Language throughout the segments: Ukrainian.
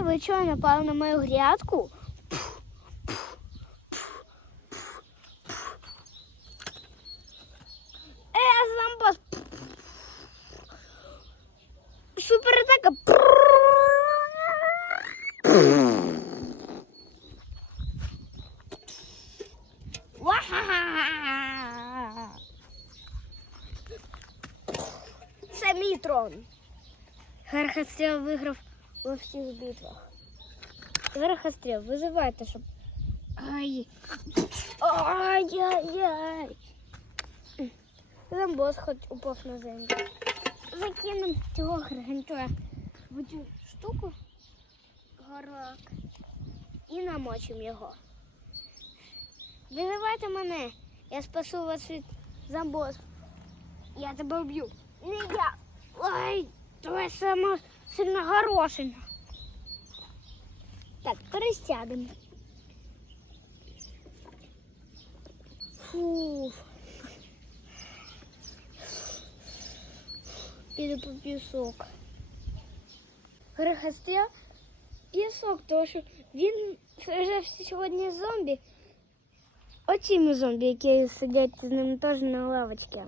Ей, ви чого напали на мою грядку? Е. Суператака! Це мій трон. Гархастріл виграв у всіх битвах. Гархастріл, визивайте, щоб. Ай. Ай-яй-яй. Замбос хоч упав на землю. Закинемо цього гаргантуя в цю штуку горлак і намочимо його. Визивайте мене. Я спасу вас від замбос. Я тебе вб'ю. Не я. Ой, твоя сама сильно горошина. Так, пересядемо. Фу. Піду по пісок. Грехастя пісок, тому що він вже сьогодні зомбі. Оці зомбі, які сидять з ним теж на лавочці.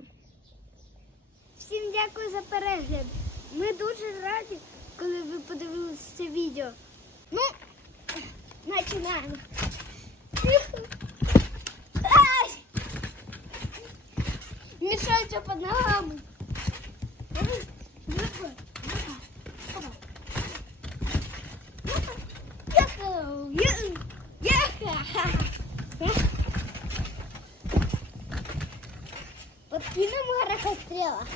Всім дякую за перегляд. Ми дуже раді, коли ви подивилися це відео. Ну, починаємо. Ай! Мішається під ногами. Подкинемо грехостріла.